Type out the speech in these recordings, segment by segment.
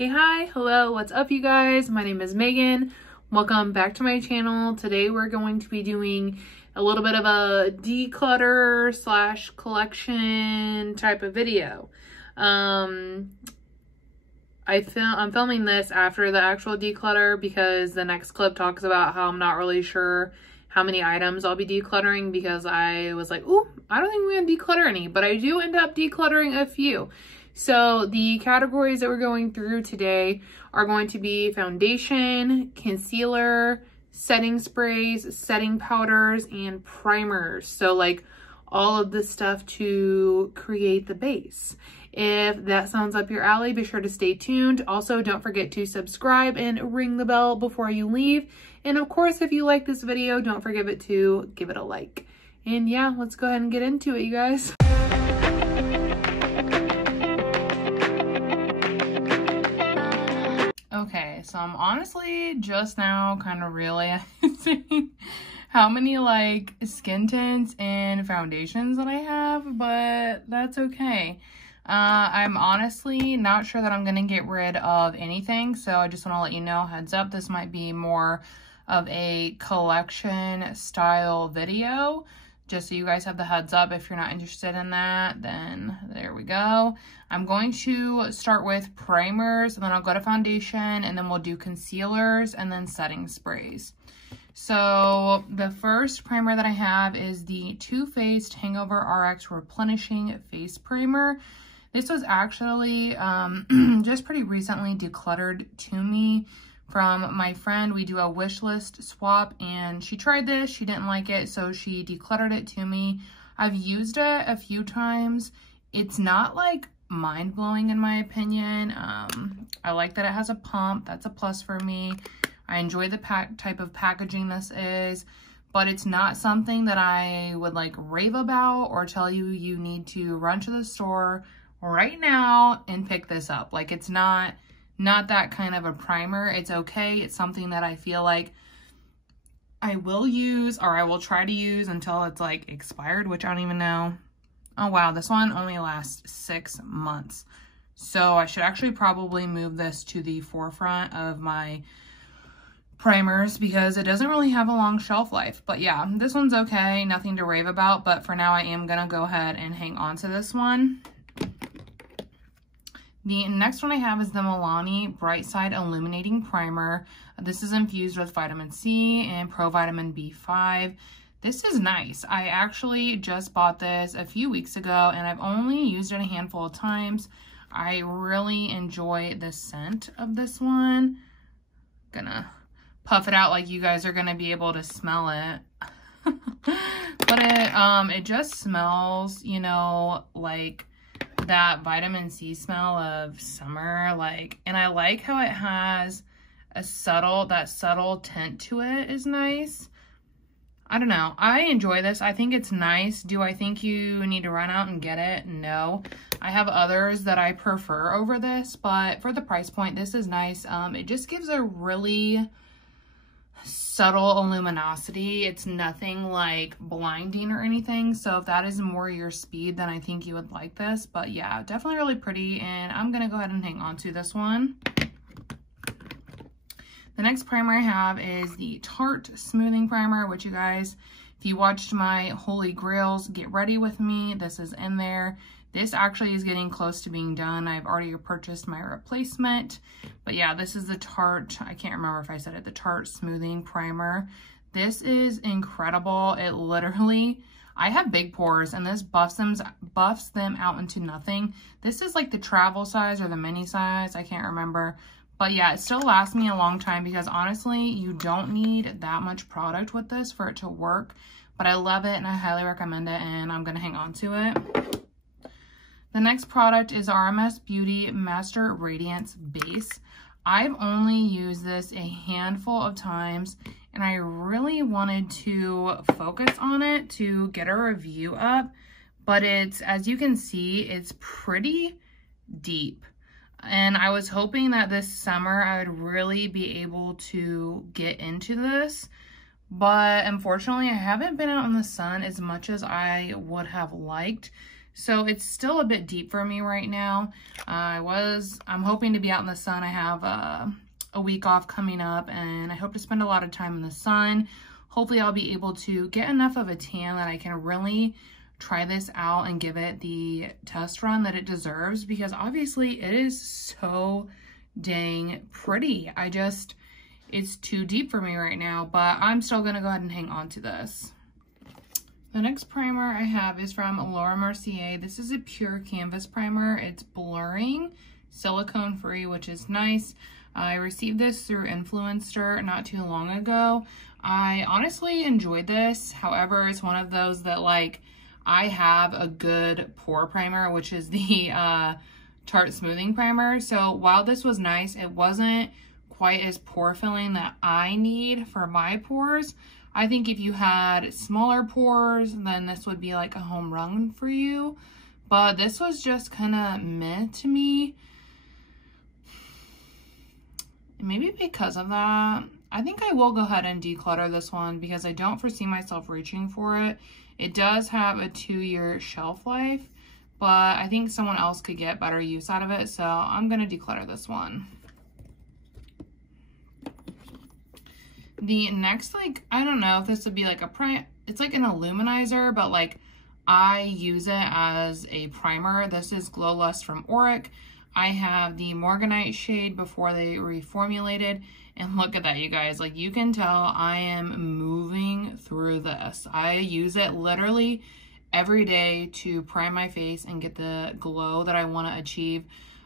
Hey, hi, hello, what's up you guys? My name is Megan. Welcome back to my channel. Today we're going to be doing a little bit of a declutter slash collection type of video. I'm filming this after the actual declutter because the next clip talks about how I'm not really sure how many items I'll be decluttering because I was like, ooh, I don't think we're gonna declutter any, but I do end up decluttering a few. So the categories that we're going through today are going to be foundation, concealer, setting sprays, setting powders, and primers. So like all of the stuff to create the base. If that sounds up your alley, be sure to stay tuned. Also, don't forget to subscribe and ring the bell before you leave. And of course, if you like this video, don't forget to give it a like. And yeah, let's go ahead and get into it, you guys. Okay, so I'm honestly just now kind of realizing how many like skin tints and foundations that I have, but that's okay. I'm honestly not sure that I'm gonna get rid of anything, so I just want to let you know, heads up, this might be more of a collection style video, just so you guys have the heads up. If you're not interested in that, then there we go. I'm going to start with primers, and then I'll go to foundation, and then we'll do concealers, and then setting sprays. So the first primer that I have is the Too Faced Hangover RX Replenishing Face Primer. This was actually just pretty recently decluttered to me from my friend. We do a wish list swap, and she tried this, she didn't like it, so she decluttered it to me. I've used it a few times. It's not like mind-blowing in my opinion. I like that it has a pump. That's a plus for me. I enjoy the type of packaging this is, but it's not something that I would like rave about or tell you you need to run to the store right now and pick this up. Like, it's not that kind of a primer. It's okay. It's something that I feel like I will use, or I will try to use until it's like expired, which I don't even know. Oh wow, this one only lasts 6 months. So I should actually probably move this to the forefront of my primers because it doesn't really have a long shelf life. But yeah, this one's okay, nothing to rave about, but for now I am gonna go ahead and hang on to this one. The next one I have is the Milani Bright Side Illuminating Primer. This is infused with vitamin C and provitamin B5. This is nice. I actually just bought this a few weeks ago and I've only used it a handful of times. I really enjoy the scent of this one. Gonna puff it out like you guys are gonna be able to smell it. But it just smells, you know, like that vitamin C smell of summer, like, and I like how it has a subtle tint to it is nice. I don't know, I enjoy this. I think it's nice. Do I think you need to run out and get it? No. I have others that I prefer over this, but for the price point, this is nice. It just gives a really subtle luminosity. It's nothing like blinding or anything, so if that is more your speed, then I think you would like this. But yeah, definitely really pretty, and I'm gonna go ahead and hang on to this one. The next primer I have is the Tarte Smoothing Primer, which you guys, if you watched my Holy Grails, get ready with me. This is in there. This actually is getting close to being done. I've already purchased my replacement. But yeah, this is the Tarte, I can't remember if I said it, the Tarte Smoothing Primer. This is incredible. It literally, I have big pores and this buffs them out into nothing. This is like the travel size or the mini size, I can't remember. But yeah, it still lasts me a long time because honestly, you don't need that much product with this for it to work. But I love it and I highly recommend it, and I'm gonna hang on to it. The next product is Rms Beauty Master Radiance Base. I've only used this a handful of times and I really wanted to focus on it to get a review up, but it's, as you can see, it's pretty deep. And I was hoping that this summer I would really be able to get into this, but unfortunately I haven't been out in the sun as much as I would have liked. So it's still a bit deep for me right now. I'm hoping to be out in the sun. I have a week off coming up, and I hope to spend a lot of time in the sun. Hopefully I'll be able to get enough of a tan that I can really try this out and give it the test run that it deserves, because obviously it is so dang pretty. It's too deep for me right now, but I'm still gonna go ahead and hang on to this. The next primer I have is from Mercier. This is a pure canvas primer. It's blurring, silicone free, which is nice. I received this through Influencer not too long ago. I honestly enjoyed this. However, it's one of those that, like, I have a good pore primer, which is the Tarte Smoothing Primer. So while this was nice, it wasn't quite as pore filling that I need for my pores. I think if you had smaller pores, then this would be like a home run for you. But this was just kind of meh to me. Maybe because of that, I think I will go ahead and declutter this one because I don't foresee myself reaching for it. It does have a 2-year shelf life, but I think someone else could get better use out of it. So I'm going to declutter this one. The next, like, I don't know if this would be like it's like an illuminizer, but like I use it as a primer. This is Glow Lust from Auric. I have the Morganite shade before they reformulated, and look at that, you guys. Like, you can tell I am moving through this. I use it literally every day to prime my face and get the glow that I want to achieve.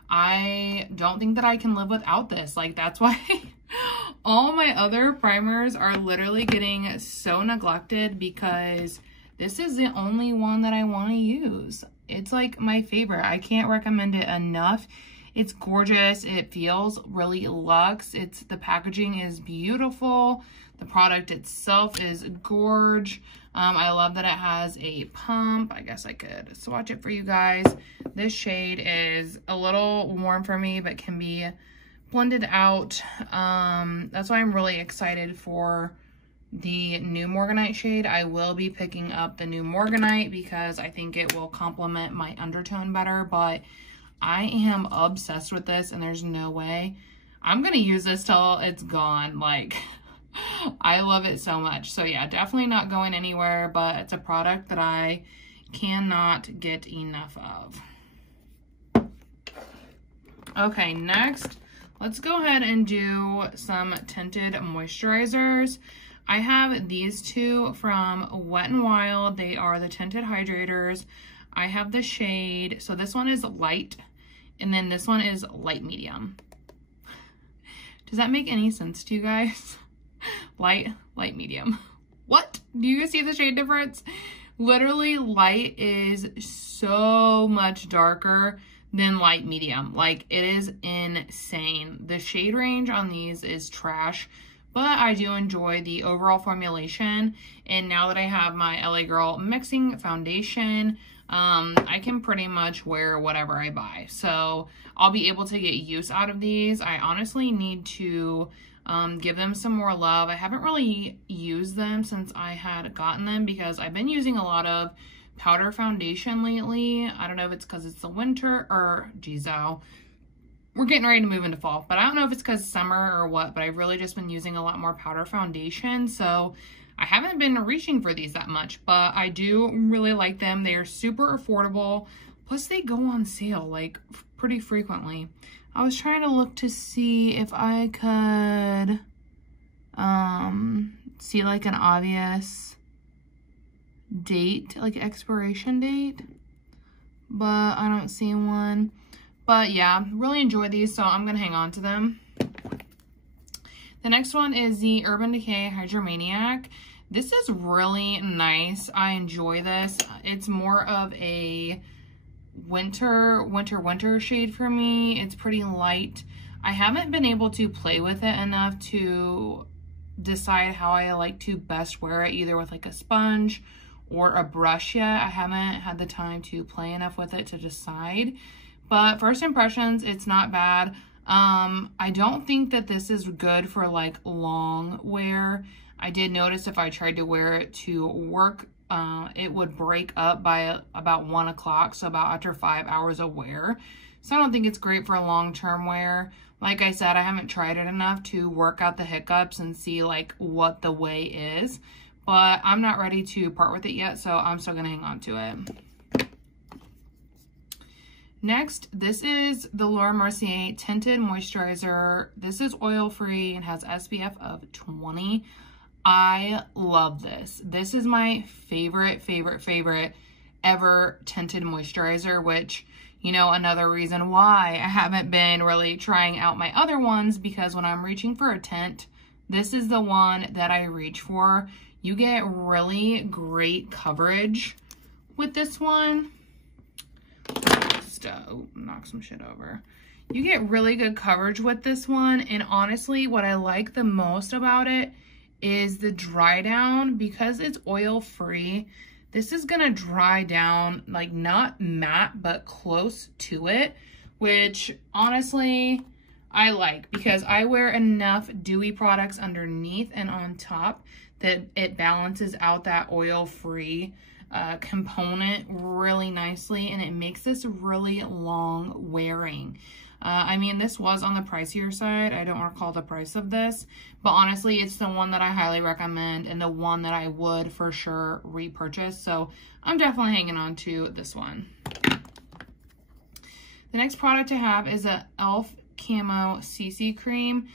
I don't think that I can live without this. Like, that's why all my other primers are literally getting so neglected, because this is the only one that I want to use. It's like my favorite. I can't recommend it enough. It's gorgeous. It feels really luxe. The packaging is beautiful. The product itself is gorge. I love that it has a pump. I guess I could swatch it for you guys. This shade is a little warm for me, but can be blended out. That's why I'm really excited for the new Morganite shade. I will be picking up the new Morganite because I think it will complement my undertone better, but I am obsessed with this, and there's no way I'm gonna use this till it's gone. Like, I love it so much. So yeah, definitely not going anywhere, but it's a product that I cannot get enough of. Okay, next, let's go ahead and do some tinted moisturizers. I have these two from Wet n Wild. They are the tinted hydrators. I have the shade, so this one is light, and then this one is light medium. Does that make any sense to you guys? Light, medium. What? Do you see the shade difference? Literally, light is so much darker than light medium. Like, it is insane. The shade range on these is trash, but I do enjoy the overall formulation. And now that I have my LA Girl mixing foundation, I can pretty much wear whatever I buy. So I'll be able to get use out of these. I honestly need to give them some more love. I haven't really used them since I had gotten them because I've been using a lot of powder foundation lately. I don't know if it's because it's the winter or, geez, we're getting ready to move into fall, but I don't know if it's because summer or what, but I've really just been using a lot more powder foundation. So I haven't been reaching for these that much, but I do really like them. They are super affordable. Plus they go on sale like pretty frequently. I was trying to look to see if I could see like an obvious date, like expiration date, but I don't see one. But yeah, really enjoy these, so I'm gonna hang on to them. The next one is the Urban Decay Hydra Maniac. This is really nice. I enjoy this. It's more of a winter shade for me. It's pretty light. I haven't been able to play with it enough to decide how I like to best wear it, either with like a sponge or a brush yet. I haven't had the time to play enough with it to decide, but first impressions, it's not bad. I don't think that this is good for like long wear. I did notice if I tried to wear it to work it would break up by about 1 o'clock, so about after 5 hours of wear. So I don't think it's great for long-term wear. Like I said, I haven't tried it enough to work out the hiccups and see like what the way is, but I'm not ready to part with it yet, so I'm still gonna hang on to it. Next, this is the Mercier Tinted Moisturizer. This is oil-free and has SPF of 20. I love this. This is my favorite ever tinted moisturizer, which, you know, another reason why I haven't been really trying out my other ones, because when I'm reaching for a tint, this is the one that I reach for. You get really great coverage with this one. Just knock some shit over. You get really good coverage with this one, and honestly, what I like the most about it is the dry down. Because it's oil free, this is gonna dry down, like not matte, but close to it, which honestly I like, because I wear enough dewy products underneath and on top that it balances out that oil-free component really nicely, and it makes this really long wearing. I mean, this was on the pricier side. I don't recall the price of this, but honestly, it's the one that I highly recommend and the one that I would for sure repurchase. So I'm definitely hanging on to this one. The next product I have is a e.l.f. Camo Cc Cream.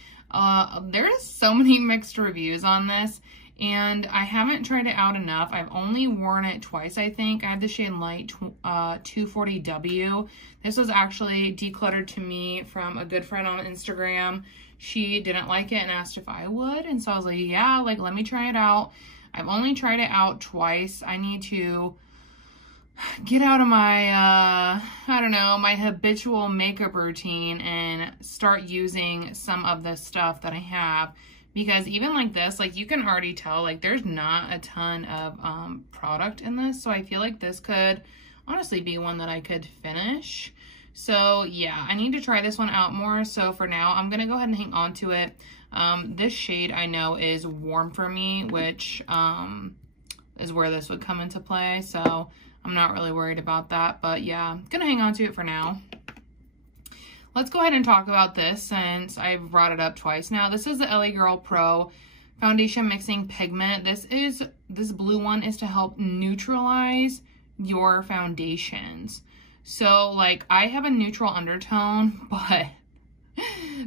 There's so many mixed reviews on this, and I haven't tried it out enough. I've only worn it twice, I think. I have the shade Light 240W. This was actually decluttered to me from a good friend on Instagram. She didn't like it and asked if I would, and so I was like, yeah, like, let me try it out. I've only tried it out twice. I need to get out of my, I don't know, my habitual makeup routine and start using some of the stuff that I have. Because even like this, like, you can already tell, like, there's not a ton of product in this. So I feel like this could honestly be one that I could finish. So yeah, I need to try this one out more. So for now, I'm going to go ahead and hang on to it. This shade I know is warm for me, which is where this would come into play. So I'm not really worried about that. But yeah, I'm going to hang on to it for now. Let's go ahead and talk about this since I've brought it up twice now. This is the Ellie Girl Pro Foundation Mixing Pigment. This blue one is to help neutralize your foundations. So, like, I have a neutral undertone, but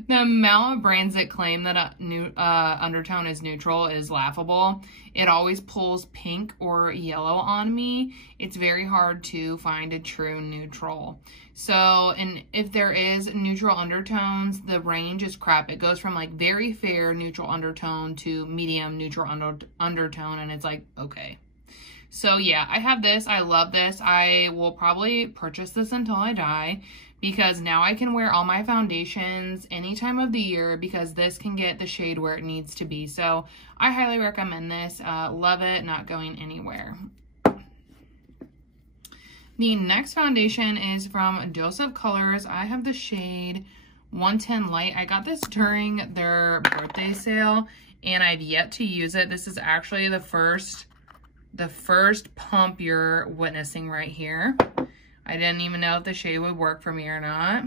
the amount of brands that claim that undertone is neutral is laughable. It always pulls pink or yellow on me. It's very hard to find a true neutral. So, and if there is neutral undertones, the range is crap. It goes from like very fair neutral undertone to medium neutral undertone, and it's like, okay. So yeah, I have this. I love this. I will probably purchase this until I die, because now I can wear all my foundations any time of the year, because this can get the shade where it needs to be. So I highly recommend this. Love it. Not going anywhere. The next foundation is from Dose of Colors. I have the shade 110 Light. I got this during their birthday sale, and I've yet to use it. This is actually the first pump you're witnessing right here. I didn't even know if the shade would work for me or not.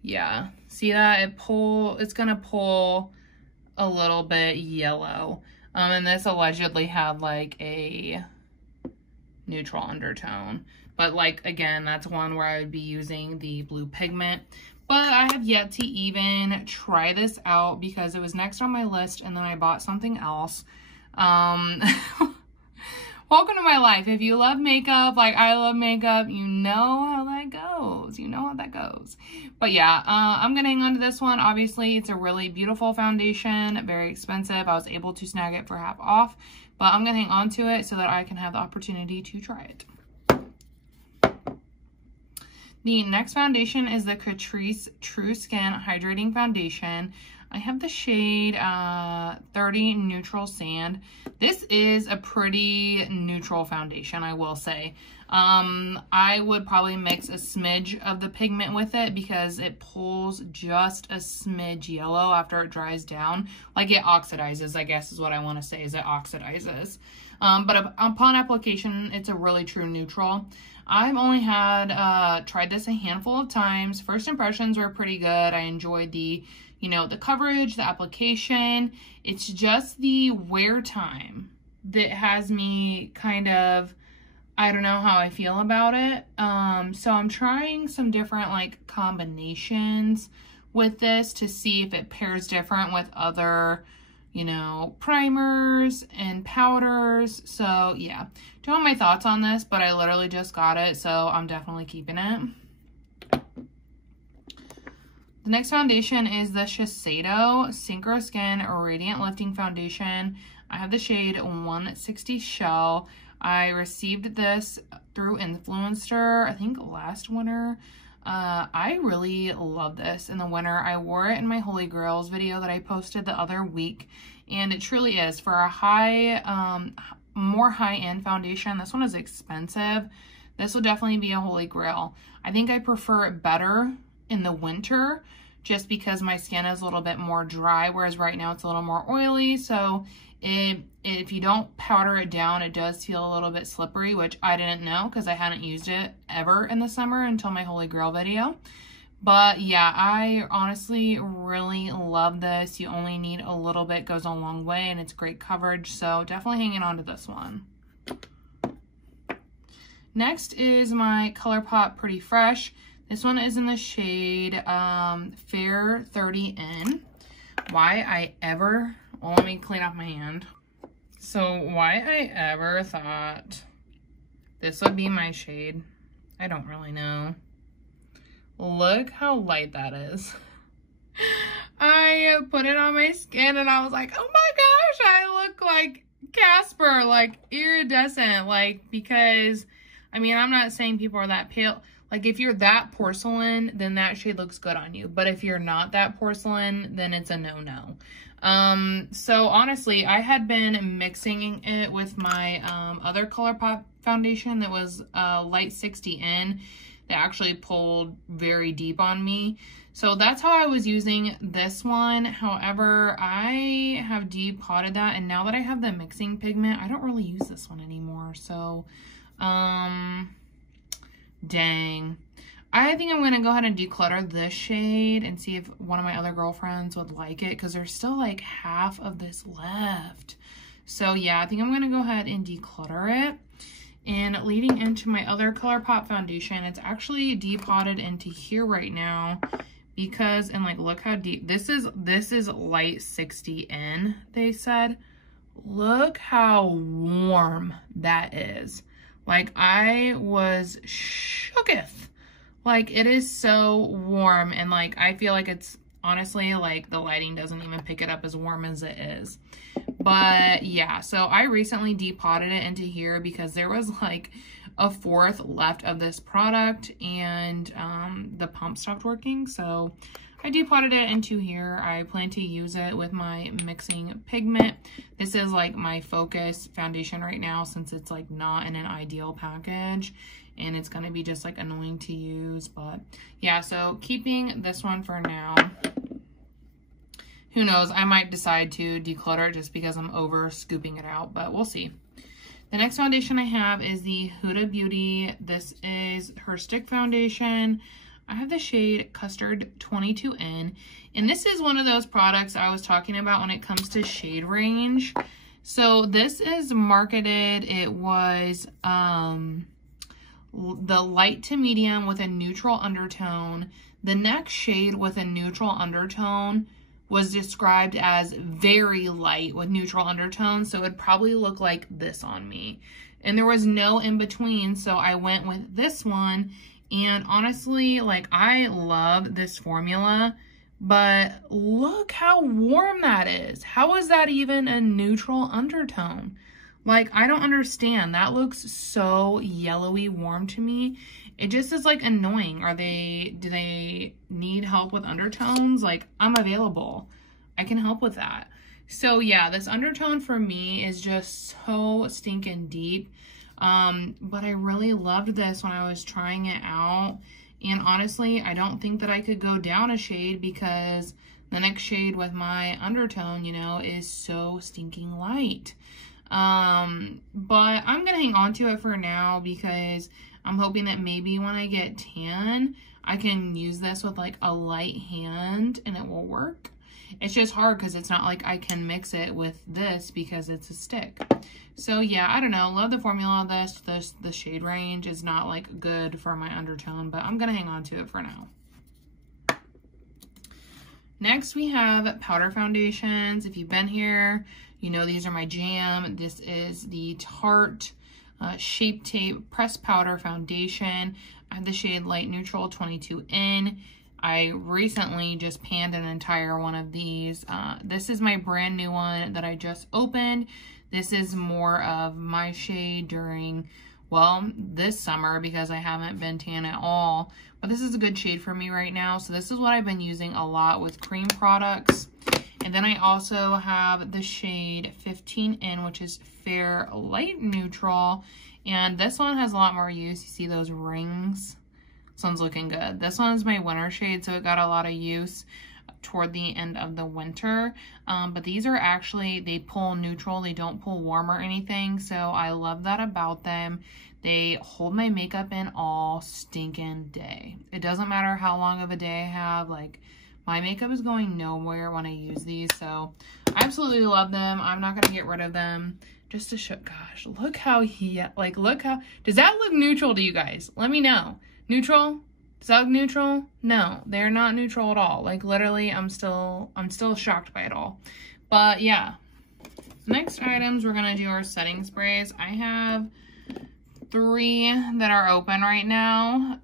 Yeah, see that? It's gonna pull a little bit yellow. And this allegedly had like a neutral undertone. But like, again, that's one where I would be using the blue pigment. But I have yet to even try this out because it was next on my list and then I bought something else. Welcome to my life. If you love makeup, like I love makeup, you know how that goes. You know how that goes. But yeah, I'm gonna hang on to this one. Obviously, it's a really beautiful foundation, very expensive. I was able to snag it for half off, but I'm gonna hang on to it so that I can have the opportunity to try it. The next foundation is the Catrice True Skin Hydrating Foundation. I have the shade 30 Neutral Sand. This is a pretty neutral foundation, I will say. I would probably mix a smidge of the pigment with it because it pulls just a smidge yellow after it dries down. Like it oxidizes, I guess is what I want to say, is it oxidizes. But upon application, it's a really true neutral. I've only had, tried this a handful of times. First impressions were pretty good. I enjoyed the, you know, the coverage, the application. It's just the wear time that has me kind of, I don't know how I feel about it. So I'm trying some different like combinations with this to see if it pairs different with other, you know, primers and powders. So yeah, don't have my thoughts on this, but I literally just got it, so I'm definitely keeping it. The next foundation is the Shiseido Synchro Skin Radiant Lifting Foundation. I have the shade 160 Shell. I received this through Influencer, I think last winter. I really love this in the winter. I wore it in my Holy Grails video that I posted the other week, and it truly is for a high, more high-end foundation. This one is expensive. This will definitely be a Holy Grail. I think I prefer it better in the winter just because my skin is a little bit more dry, whereas right now it's a little more oily. So if you don't powder it down, it does feel a little bit slippery, which I didn't know because I hadn't used it ever in the summer until my Holy Grail video. But yeah, I honestly really love this. You only need a little bit, goes a long way, and it's great coverage. So definitely hanging on to this one. Next is my Colourpop Pretty Fresh. This one is in the shade Fair 30N. Well, let me clean off my hand. So why I ever thought this would be my shade, I don't really know. Look how light that is. I put it on my skin and I was like, oh my gosh, I look like Casper, like iridescent, like, because, I mean, I'm not saying people are that pale. Like, if you're that porcelain, then that shade looks good on you. But if you're not that porcelain, then it's a no-no. So honestly, I had been mixing it with my other Colourpop foundation that was Light 60N that actually pulled very deep on me. So that's how I was using this one. However, I have depotted that, and now that I have the mixing pigment, I don't really use this one anymore. So, dang. I think I'm going to go ahead and declutter this shade and see if one of my other girlfriends would like it, because there's still like half of this left. So yeah, I think I'm going to go ahead and declutter it. And leading into my other Colourpop foundation, it's actually depotted into here right now because, and like, look how deep, this is Light 60N, they said. Look how warm that is. Like, I was shooketh. Like, it is so warm, and like, I feel like it's honestly, like, the lighting doesn't even pick it up as warm as it is. But yeah, so I recently depotted it into here because there was like a fourth left of this product, and the pump stopped working, so I depotted it into here. I plan to use it with my mixing pigment. This is like my focus foundation right now, since it's like not in an ideal package, and it's going to be just like annoying to use. But yeah, so keeping this one for now. Who knows, I might decide to declutter it just because I'm over scooping it out, but we'll see. The next foundation I have is the Huda Beauty. This is her stick foundation. I have the shade Custard 22N, and this is one of those products I was talking about when it comes to shade range. So this is marketed, it was the light to medium with a neutral undertone. The next shade with a neutral undertone was described as very light with neutral undertones, so it would probably look like this on me. And there was no in between, so I went with this one. And honestly, like, I love this formula, but look how warm that is. How is that even a neutral undertone? Like, I don't understand. That looks so yellowy warm to me. It just is like annoying. Do they need help with undertones? Like, I'm available. I can help with that. So yeah, this undertone for me is just so stinking deep. But I really loved this when I was trying it out. And honestly, I don't think that I could go down a shade because the next shade with my undertone, you know, is so stinking light. But I'm gonna hang on to it for now because I'm hoping that maybe when I get tan, I can use this with like a light hand and it will work. It's just hard because it's not like I can mix it with this because it's a stick. So yeah, I don't know. Love the formula of this. The shade range is not like good for my undertone, but I'm gonna hang on to it for now. Next, we have powder foundations. If you've been here, you know these are my jam. This is the Tarte Shape Tape Pressed Powder Foundation. I have the shade Light Neutral 22N. I recently just panned an entire one of these. This is my brand new one that I just opened. This is more of my shade during, well, this summer because I haven't been tan at all. But this is a good shade for me right now. So this is what I've been using a lot with cream products. And then I also have the shade 15N, which is Fair Light Neutral. And this one has a lot more use. You see those rings? This one's looking good. This one's my winter shade, so it got a lot of use toward the end of the winter. But these are actually, they pull neutral. They don't pull warm or anything. So I love that about them. They hold my makeup in all stinking day. It doesn't matter how long of a day I have. Like, my makeup is going nowhere when I use these. So I absolutely love them. I'm not going to get rid of them. Just to show, gosh, look how look how, does that look neutral to you guys? Let me know. Neutral? Does that look neutral? No, they're not neutral at all. Like literally, I'm still shocked by it all. But yeah, next items, we're gonna do our setting sprays. I have 3 that are open right now.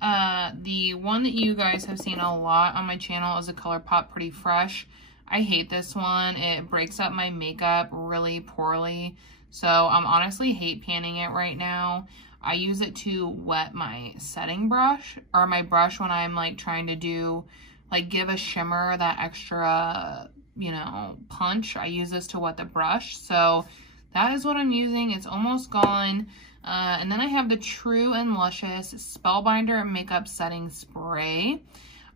The one that you guys have seen a lot on my channel is a Colourpop Pretty Fresh. I hate this one. It breaks up my makeup really poorly. So I'm honestly hate panning it right now. I use it to wet my setting brush or my brush when I'm like trying to do, like give a shimmer that extra, you know, punch. I use this to wet the brush. So that is what I'm using. It's almost gone. And then I have the True and Luscious Spellbinder Makeup Setting Spray.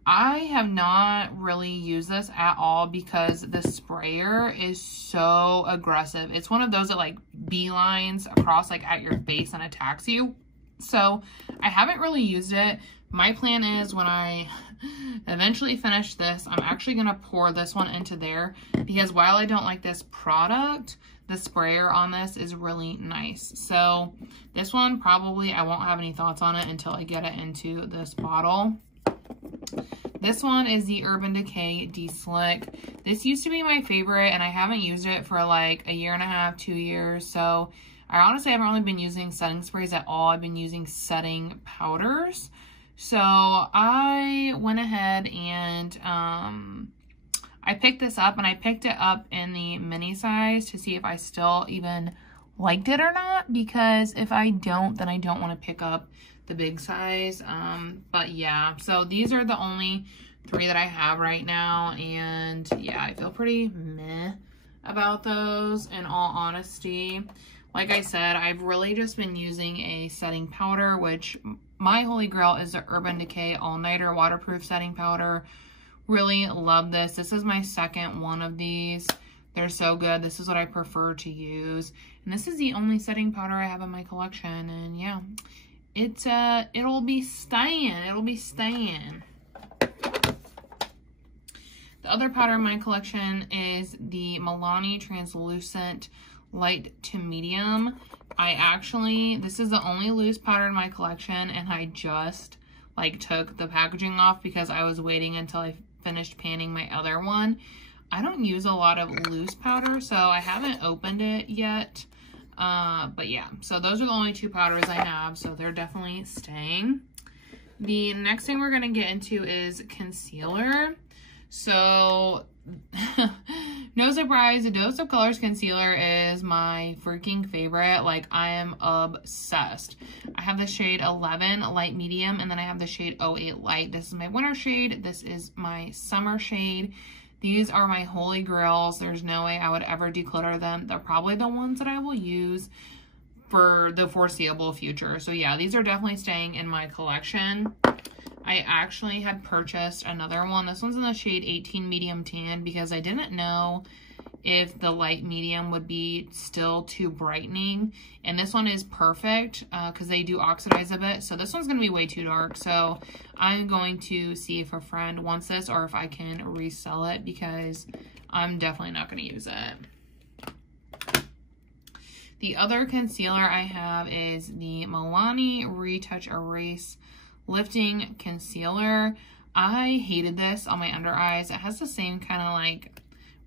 I have not really used this at all because the sprayer is so aggressive. It's one of those that like beelines across like at your face and attacks you. So I haven't really used it. My plan is when I eventually finish this, I'm actually going to pour this one into there because while I don't like this product, the sprayer on this is really nice. So this one probably I won't have any thoughts on it until I get it into this bottle. This one is the Urban Decay De-Slick. This used to be my favorite and I haven't used it for like a year and a half, 2 years. So I honestly haven't really been using setting sprays at all. I've been using setting powders. So I went ahead and I picked this up and I picked it up in the mini size to see if I still even liked it or not. Because if I don't, then I don't want to pick up the big size. But yeah, so these are the only 3 that I have right now, and yeah, I feel pretty meh about those in all honesty. Like I said, I've really just been using a setting powder, which my holy grail is the Urban Decay All Nighter Waterproof Setting Powder. Really love this. This is my second one of these. They're so good. This is what I prefer to use, and this is the only setting powder I have in my collection, and yeah, it'll be staying. It'll be staying. The other powder in my collection is the Milani Translucent Light to Medium. This is the only loose powder in my collection, and I just like took the packaging off because I was waiting until I finished panning my other one. I don't use a lot of loose powder, so I haven't opened it yet. But yeah, so those are the only 2 powders I have, so they're definitely staying. The next thing we're going to get into is concealer. So, no surprise, the Dose of Colors concealer is my freaking favorite. Like, I am obsessed. I have the shade 11 Light Medium, and then I have the shade 08 Light. This is my winter shade. This is my summer shade. These are my holy grails. There's no way I would ever declutter them. They're probably the ones that I will use for the foreseeable future. So yeah, these are definitely staying in my collection. I actually had purchased another one. This one's in the shade 18 Medium Tan because I didn't know if the light medium would be still too brightening. And this one is perfect because they do oxidize a bit. So this one's going to be way too dark. So I'm going to see if a friend wants this or if I can resell it because I'm definitely not going to use it. The other concealer I have is the Milani Retouch Erase Lifting Concealer. I hated this on my under eyes. It has the same kind of like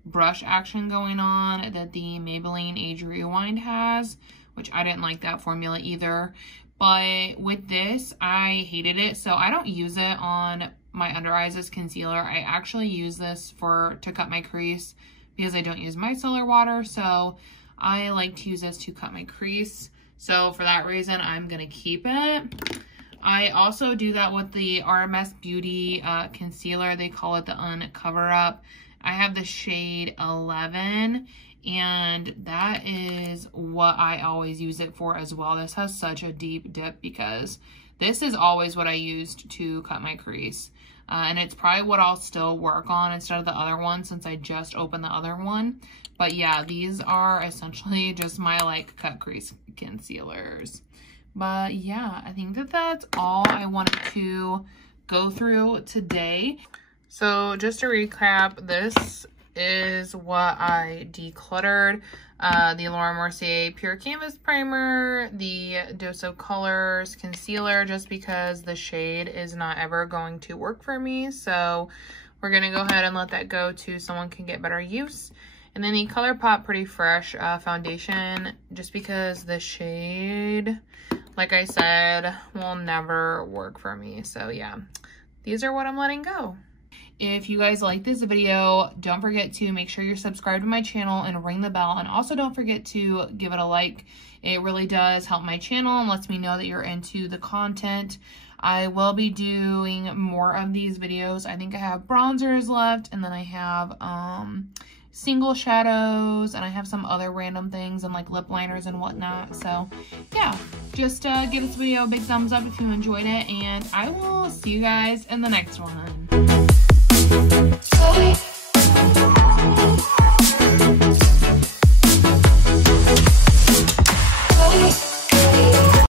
brush action going on that the Maybelline Age Rewind has, which I didn't like that formula either. But with this, I hated it. So I don't use it on my under eyes as concealer. I actually use this to cut my crease because I don't use micellar water. So I like to use this to cut my crease. So for that reason, I'm going to keep it. I also do that with the Rms Beauty Concealer. They call it the Uncover Up. I have the shade 11, and that is what I always use it for as well. This has such a deep dip because this is always what I used to cut my crease. And it's probably what I'll still work on instead of the other one since I just opened the other one. But yeah, these are essentially just my like cut crease concealers. But yeah, I think that that's all I wanted to go through today. So just to recap, this is what I decluttered. The Laura Mercier Pure Canvas Primer, the Dose of Colors Concealer, just because the shade is not ever going to work for me. So we're going to go ahead and let that go to someone can get better use. And then the Colourpop Pretty Fresh foundation, just because the shade, like I said, will never work for me. So yeah, these are what I'm letting go. If you guys like this video, don't forget to make sure you're subscribed to my channel and ring the bell. And also don't forget to give it a like. It really does help my channel and lets me know that you're into the content. I will be doing more of these videos. I think I have bronzers left, and then I have single shadows, and I have some other random things and like lip liners and whatnot. So yeah, just give this video a big thumbs up if you enjoyed it, and I will see you guys in the next one.